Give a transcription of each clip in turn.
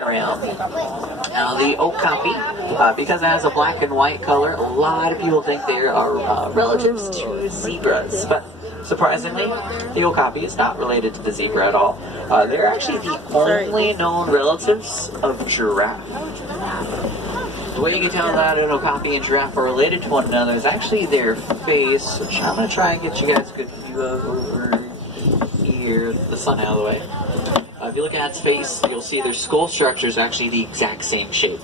looking around. Now the okapi, because it has a black and white color, a lot of people think they are relatives to zebras, but surprisingly, the okapi is not related to the zebra at all. They're actually the only known relatives of giraffe. The way you can tell that an okapi and giraffe are related to one another is actually their face, which I'm going to try and get you guys a good view of over here, the sun out of the way. If you look at its face, you'll see their skull structure is actually the exact same shape,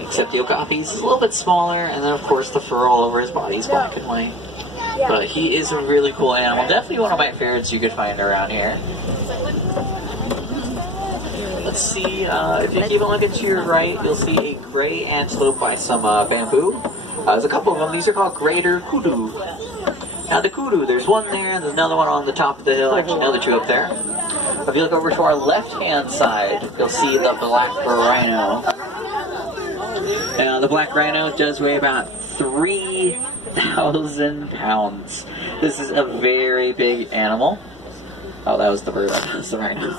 except the okapi's is a little bit smaller, and then of course the fur all over his body is black and white. But he is a really cool animal, definitely one of my favorites you could find around here. Let's see, if you keep on looking to your right, you'll see a gray antelope by some bamboo. There's a couple of them. These are called greater kudu. Now the kudu, there's one there, and there's another one on the top of the hill, actually another two up there. If you look over to our left-hand side, you'll see the black rhino. Now the black rhino does weigh about 3,000 pounds. This is a very big animal. Oh, that was the bird. That was the rhino.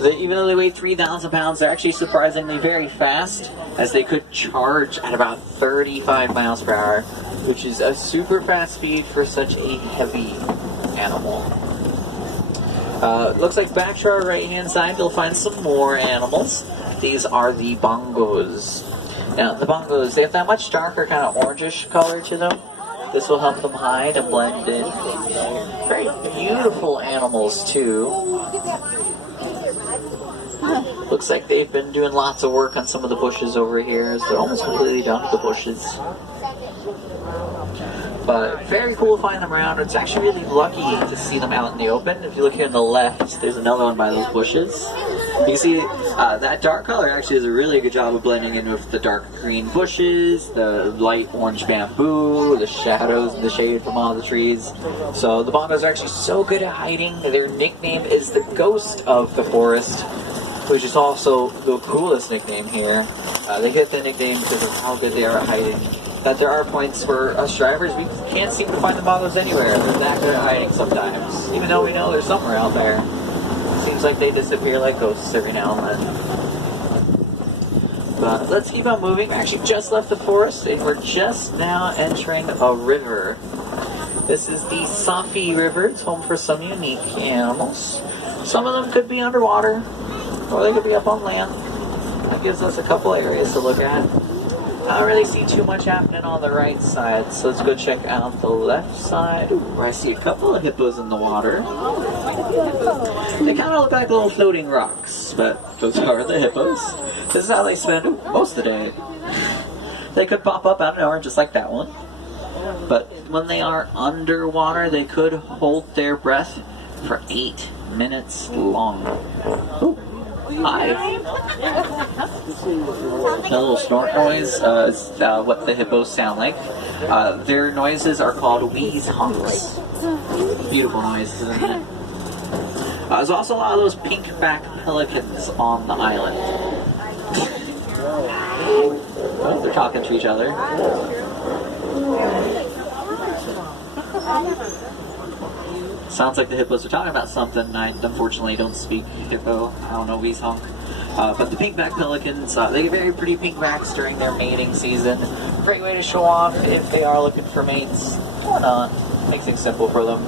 Even though they weigh 3,000 pounds, they're actually surprisingly very fast, as they could charge at about 35 miles per hour, which is a super fast speed for such a heavy animal. Looks like back to our right-hand side, you'll find some more animals. These are the bongos. Now, the bongos, they have that much darker, kind of orangish color to them. This will help them hide and blend in. Very beautiful animals, too. Looks like they've been doing lots of work on some of the bushes over here. So they're almost completely done with the bushes. But very cool to find them around. It's actually really lucky to see them out in the open. If you look here on the left, there's another one by those bushes. You can see that dark color actually does a really good job of blending in with the dark green bushes, the light orange bamboo, the shadows and the shade from all the trees. So the bongos are actually so good at hiding. Their nickname is the ghost of the forest, which is also the coolest nickname here. They get the nickname because of how good they are at hiding. That there are points where us drivers, we can't seem to find the bongos anywhere. They're that good at hiding sometimes, even though we know they're somewhere out there. Seems like they disappear like ghosts every now and then. But let's keep on moving. Actually just left the forest, and we're just now entering a river. This is the Safi River. It's home for some unique animals. Some of them could be underwater, or they could be up on land. That gives us a couple areas to look at. I don't really see too much happening on the right side, so let's go check out the left side. Ooh, I see a couple of hippos in the water. They kind of look like little floating rocks, but those are the hippos. This is how they spend most of the day. They could pop up out of nowhere just like that one. But when they are underwater, they could hold their breath for 8 minutes long. Ooh. Hi. That little snort noise is what the hippos sound like. Their noises are called wheeze honks. Beautiful noises, isn't it? There's also a lot of those pink-back pelicans on the island. Oh, they're talking to each other. Sounds like the hippos are talking about something. I unfortunately don't speak hippo. I don't know Weezhonk. But the pink-back pelicans, they get very pretty pink-backs during their mating season. Great way to show off if they are looking for mates. Or not. Makes things simple for them.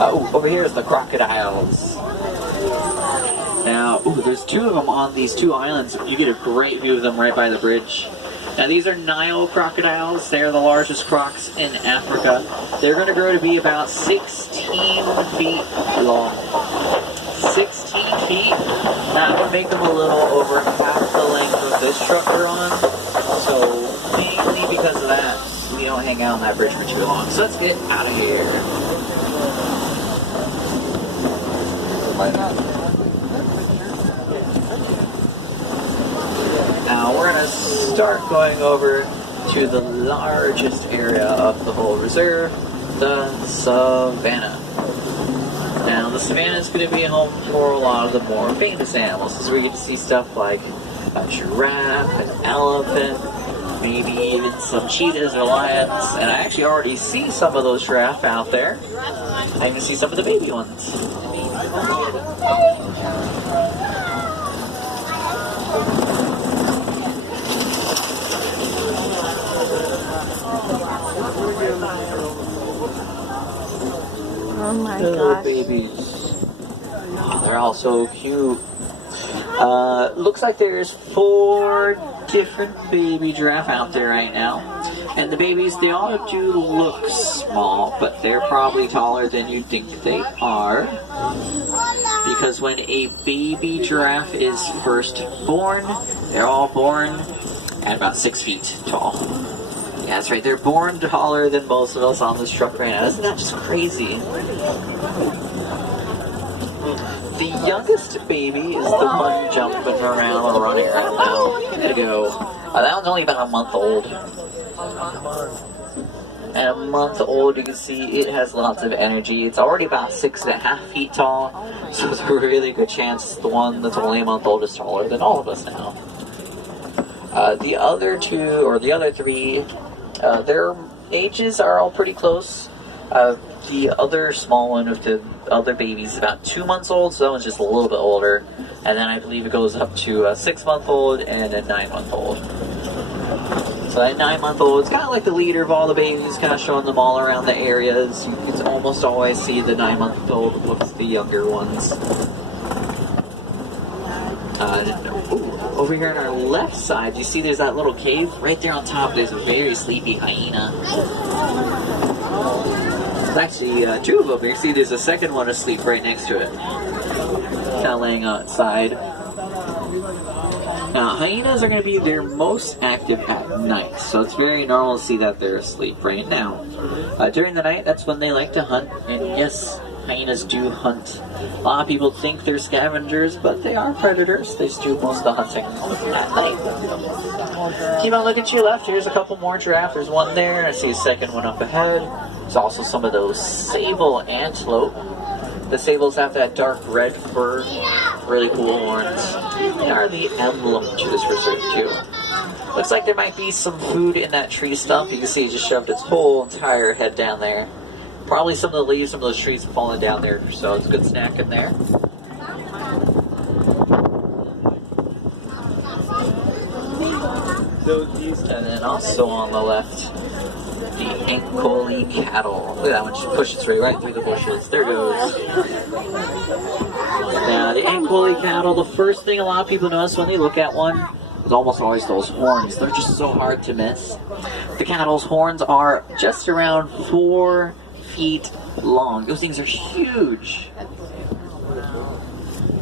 Over here is the crocodiles. Now, there's 2 of them on these 2 islands. You get a great view of them right by the bridge. Now these are Nile crocodiles. They're the largest crocs in Africa. They're going to grow to be about 16 feet long. 16 feet? That would make them a little over half the length of this truck we're on. So mainly because of that, we don't hang out on that bridge for too long. So let's get out of here. Why not? Now we're going to start going over to the largest area of the whole reserve, the savannah. Now the savannah is going to be home for a lot of the more famous animals. This is where you get to see stuff like a giraffe, an elephant, maybe even some cheetahs or lions. And I actually already see some of those giraffe out there. I even see some of the baby ones. little gosh. babies. Oh, they're all so cute. Looks like there's 4 different baby giraffe out there right now. And the babies, they all do look small, but they're probably taller than you think they are. Because when a baby giraffe is first born, they're all born at about 6 feet tall. Yeah, that's right, they're born taller than most of us on this truck right now. Isn't that just crazy? The youngest baby is the one jumping around, running right now. There you go. That one's only about a month old. At a month old, you can see it has lots of energy. It's already about 6.5 feet tall, so it's a really good chance the one that's only a month old is taller than all of us now. The other 2, or the other 3, their ages are all pretty close. The other small one of the other babies is about 2 months old, so that one's just a little bit older. And then I believe it goes up to a 6-month-old and a 9-month-old. So that 9-month-old is kind of like the leader of all the babies, kind of showing them all around the areas. You can almost always see the 9-month-old with the younger ones. Over here on our left side, you see there's that little cave? Right there on top, there's a very sleepy hyena. There's actually 2 of them. You see there's a second one asleep right next to it. Kind of laying outside. Now, hyenas are going to be their most active at night, so it's very normal to see that they're asleep right now. During the night, that's when they like to hunt, and yes, hyenas do hunt. A lot of people think they're scavengers, but they are predators. They just do most of the hunting at night. Keep on looking to your left. Here's a couple more giraffe. There's one there. I see a second one up ahead. There's also some of those sable antelope. The sables have that dark red fur, really cool horns. They are the emblem to this reserve too. Looks like there might be some food in that tree stump. You can see it just shoved its whole entire head down there. Probably some of the leaves from those trees have fallen down there, so it's a good snack in there. And then also on the left, the Ankoli cattle. Look at that one, just push its way right through the bushes. There it goes. Now, the Ankoli cattle, the first thing a lot of people notice when they look at one is almost always those horns. They're just so hard to miss. The cattle's horns are just around 4 feet long. Those things are huge.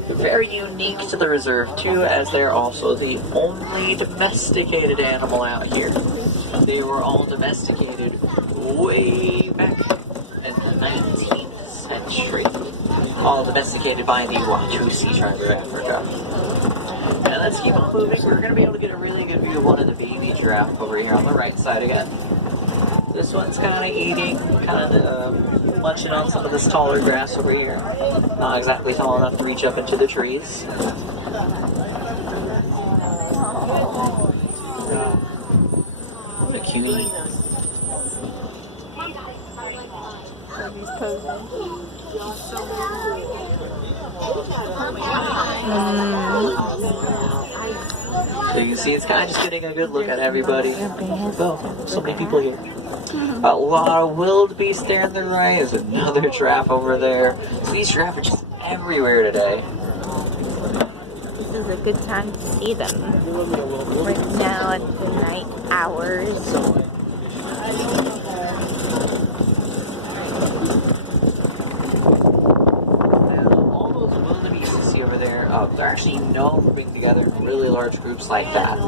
They're very unique to the reserve too, as they're also the only domesticated animal out here. They were all domesticated way back in the 19th century. All domesticated by the Watusi tribe of Africa. Now let's keep on moving. We're going to be able to get a really good view of one of the baby giraffe over here on the right side again. This one's kind of eating, kind of munching on some of this taller grass over here. Not exactly tall enough to reach up into the trees. What a cutie. He's posing. So you can see it's kind of just getting a good look at everybody. Oh, so many people here. A lot of wildebeest there on the right. There's another giraffe over there. So these giraffes are just everywhere today. This is a good time to see them. Right now at the night hours. All those wildebeest you see over there, they're actually known for being together in really large groups like that.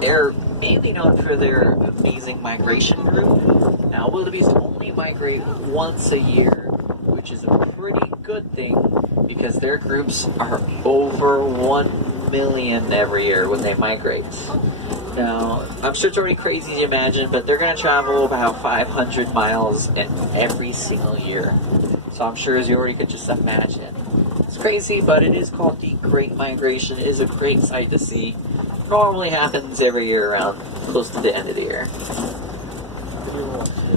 They're mainly known for their amazing migration group. Now, wildebeest only migrate once a year, which is a pretty good thing because their groups are over 1 million every year when they migrate. Now, I'm sure it's already crazy to imagine, but they're going to travel about 500 miles in every single year. So I'm sure as you already could just imagine. It's crazy, but it is called the Great Migration. It is a great sight to see. Normally happens every year around close to the end of the year.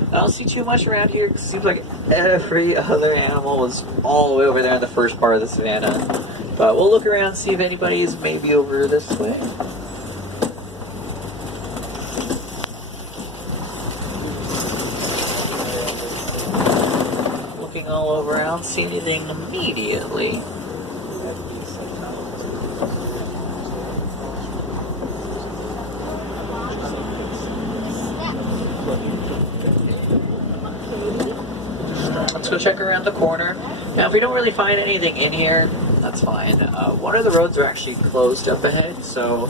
I don't see too much around here. It seems like every other animal was all the way over there in the first part of the savannah. But we'll look around and see if anybody is maybe over this way. Looking all over. I don't see anything immediately. Let's go check around the corner. Now, if we don't really find anything in here, that's fine. One of the roads are actually closed up ahead, so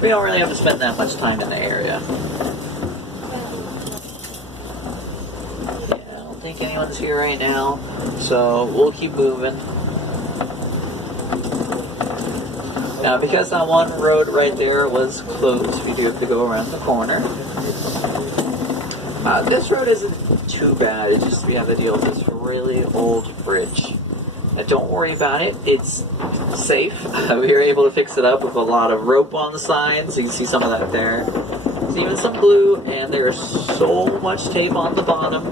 we don't really have to spend that much time in the area. Yeah, I don't think anyone's here right now, so we'll keep moving. Now, because that one road right there was closed, we do have to go around the corner. This road isn't too bad, it's just we have to deal with this really old bridge. Now, don't worry about it, it's safe. We were able to fix it up with a lot of rope on the side, so you can see some of that there. There's even some glue, and there's so much tape on the bottom.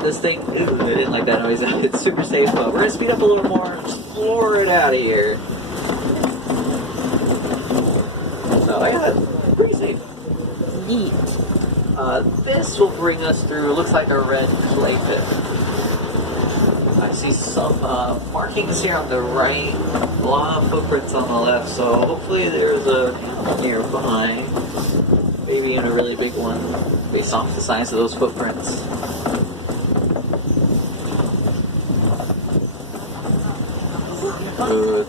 This thing, ooh, I didn't like that noise. It's super safe, but we're going to speed up a little more and explore it out of here. So yeah, pretty safe. Neat. This will bring us through, looks like a red clay pit. I see some markings here on the right, a lot of footprints on the left, so hopefully there's a animal nearby. Maybe even a really big one, based off the size of those footprints.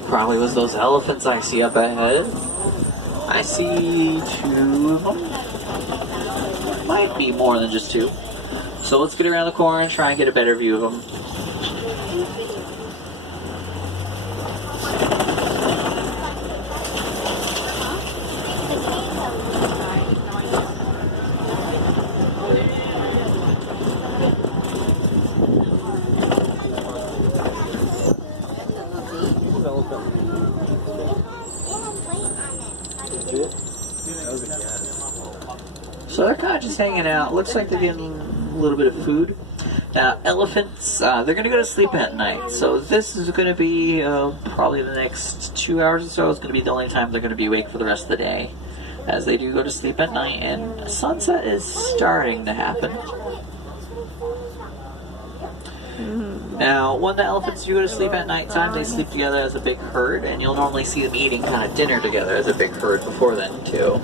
Probably was those elephants I see up ahead. I see 2 of them. Might be more than just 2. So let's get around the corner and try and get a better view of them. So they're kind of just hanging out. Looks like they're getting a little bit of food. Now, elephants, they're going to go to sleep at night. So this is going to be probably the next 2 hours or so. It's going to be the only time they're going to be awake for the rest of the day, as they do go to sleep at night. And sunset is starting to happen. Now, when the elephants do go to sleep at nighttime, they sleep together as a big herd, and you'll normally see them eating kind of dinner together as a big herd before then, too.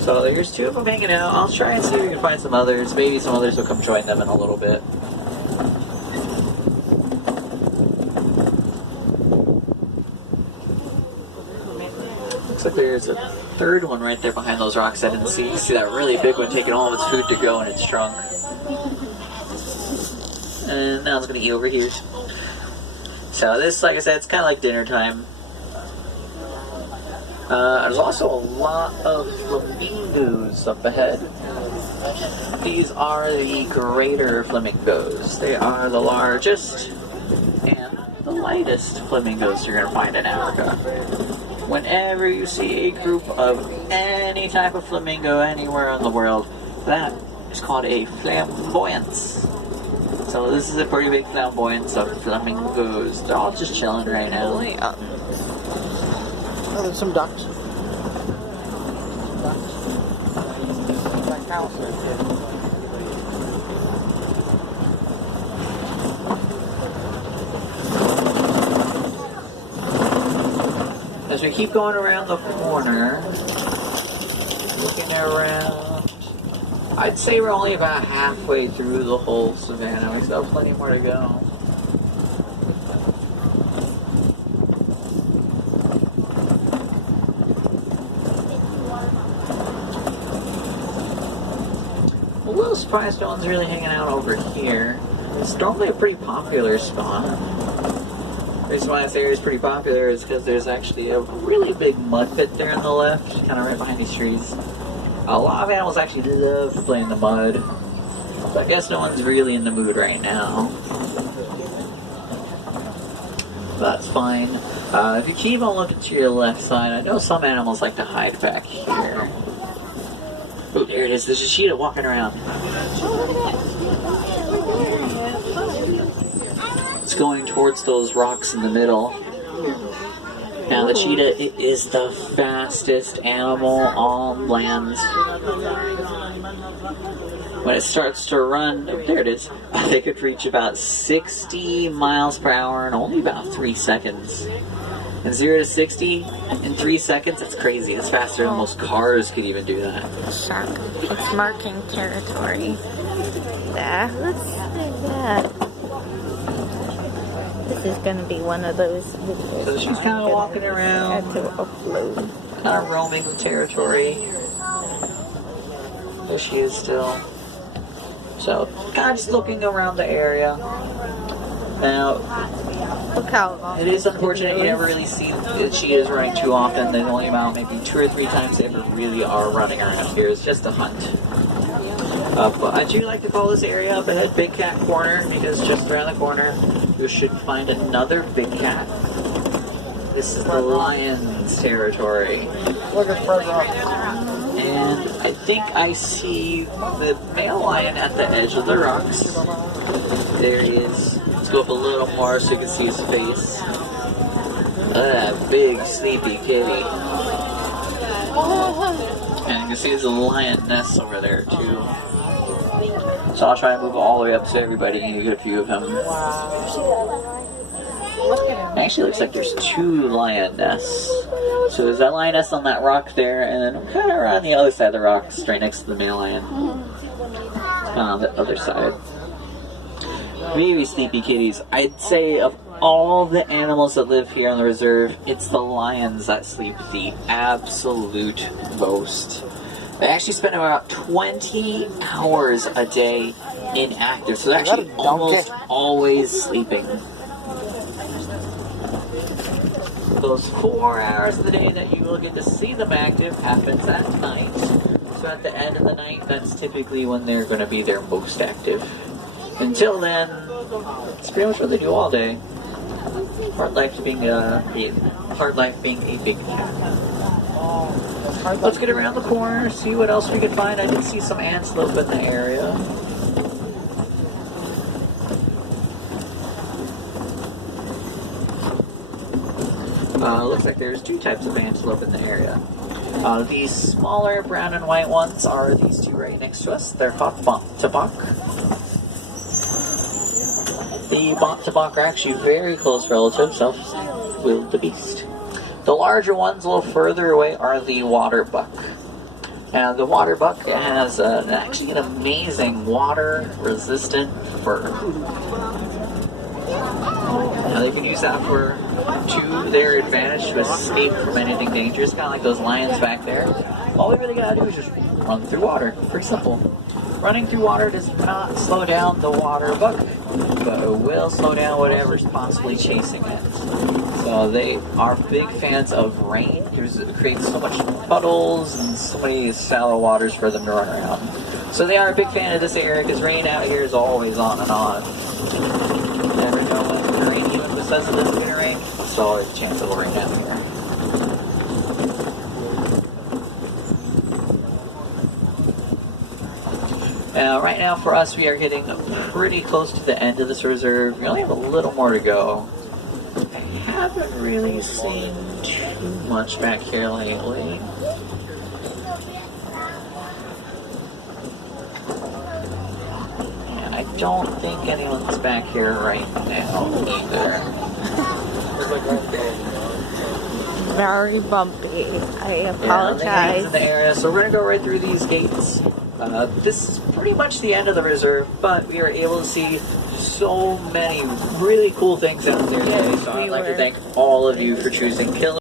So here's 2 of them hanging out. I'll try and see if we can find some others. Maybe some others will come join them in a little bit. Looks like there's a 3rd one right there behind those rocks I didn't see. You can see that really big one taking all of its food to go in its trunk. And now it's going to eat over here. So this, like I said, it's kind of like dinner time. There's also a lot of flamingos up ahead. These are the greater flamingos. They are the largest and the lightest flamingos you're going to find in Africa. Whenever you see a group of any type of flamingo anywhere in the world, that is called a flamboyance. So this is a pretty big flamboyance of flamingos. They're all just chilling right now. Oh, there's some ducks. That house right there. As we keep going around the corner, looking around, I'd say we're only about halfway through the whole savannah. We still have plenty more to go. I'm a little surprised no one's really hanging out over here. It's normally a pretty popular spot. The reason why this area is pretty popular is because there's actually a really big mud pit there on the left, kind of right behind these trees. A lot of animals actually love to play in the mud, so I guess no one's really in the mood right now. That's fine. If you keep on looking to your left side, I know some animals like to hide back here. Oh, there it is. There's a cheetah walking around. It's going towards those rocks in the middle. Now, the cheetah is the fastest animal on land. when it starts to run, oh, there it is, they could reach about 60 miles per hour in only about 3 seconds. And 0 to 60 in 3 seconds, that's crazy. It's faster than most cars could even do that. Shark. It's marking territory. There. Let's see that. This is going to be one of those videos. So she's kind of walking around, to upload. kind of roaming the territory. There she is still. So, kind of just looking around the area. Now, Look how long. it is unfortunate you never really see that she is running too often. The only amount, maybe 2 or 3 times they ever really are running around here is just a hunt. But I do like to call this area up ahead Big Cat Corner, because just around the corner you should find another big cat. This is the lion's territory. Look at Fred Rock. And I think I see the male lion at the edge of the rocks. There he is. Let's go up a little more so you can see his face. Look at that big sleepy kitty. And you can see there's a lioness over there too. So I'll try and move all the way up so everybody can get a view of him. It actually looks like there's 2 lionesses. So there's that lioness on that rock there, and then kind of around the other side of the rocks, right next to the male lion. On the other side. Maybe sleepy kitties. I'd say of all the animals that live here on the reserve, it's the lions that sleep the absolute most. They actually spend about 20 hours a day inactive, so they're actually almost always sleeping. Those 4 hours of the day that you will get to see them active happens at night. So at the end of the night, that's typically when they're going to be their most active. Until then, it's pretty much what they do all day. Hard life being a big cat. Let's get around the corner, see what else we can find. I did see some antelope in the area. Looks like there's 2 types of antelope in the area. These smaller brown and white ones are these 2 right next to us. They're called Bont-to-Bok. The Bont-to-Bok are actually very close relatives of wildebeest. The larger ones a little further away are the water buck. Now the water buck has actually an amazing water-resistant fur. Now they can use that fur to their advantage to escape from anything dangerous, kind of like those lions back there. All we really gotta do is just run through water. Pretty simple. Running through water does not slow down the water buck, but it will slow down whatever's possibly chasing it. So they are big fans of rain. It creates so much puddles and so many shallow waters for them to run around. So they are a big fan of this area because rain out here is always on and on. You never know when it's going to rain, even if it says it isn't going to rain. There's always a chance it'll rain down here. Now, right now for us, we are getting pretty close to the end of this reserve. We only have a little more to go. I haven't really seen too much back here lately. And I don't think anyone's back here right now either. Very bumpy. I Yeah, apologize. in the area, so we're gonna go right through these gates. This is pretty much the end of the reserve, but we are able to see so many really cool things out there today. So I'd like to thank all of you for choosing Kill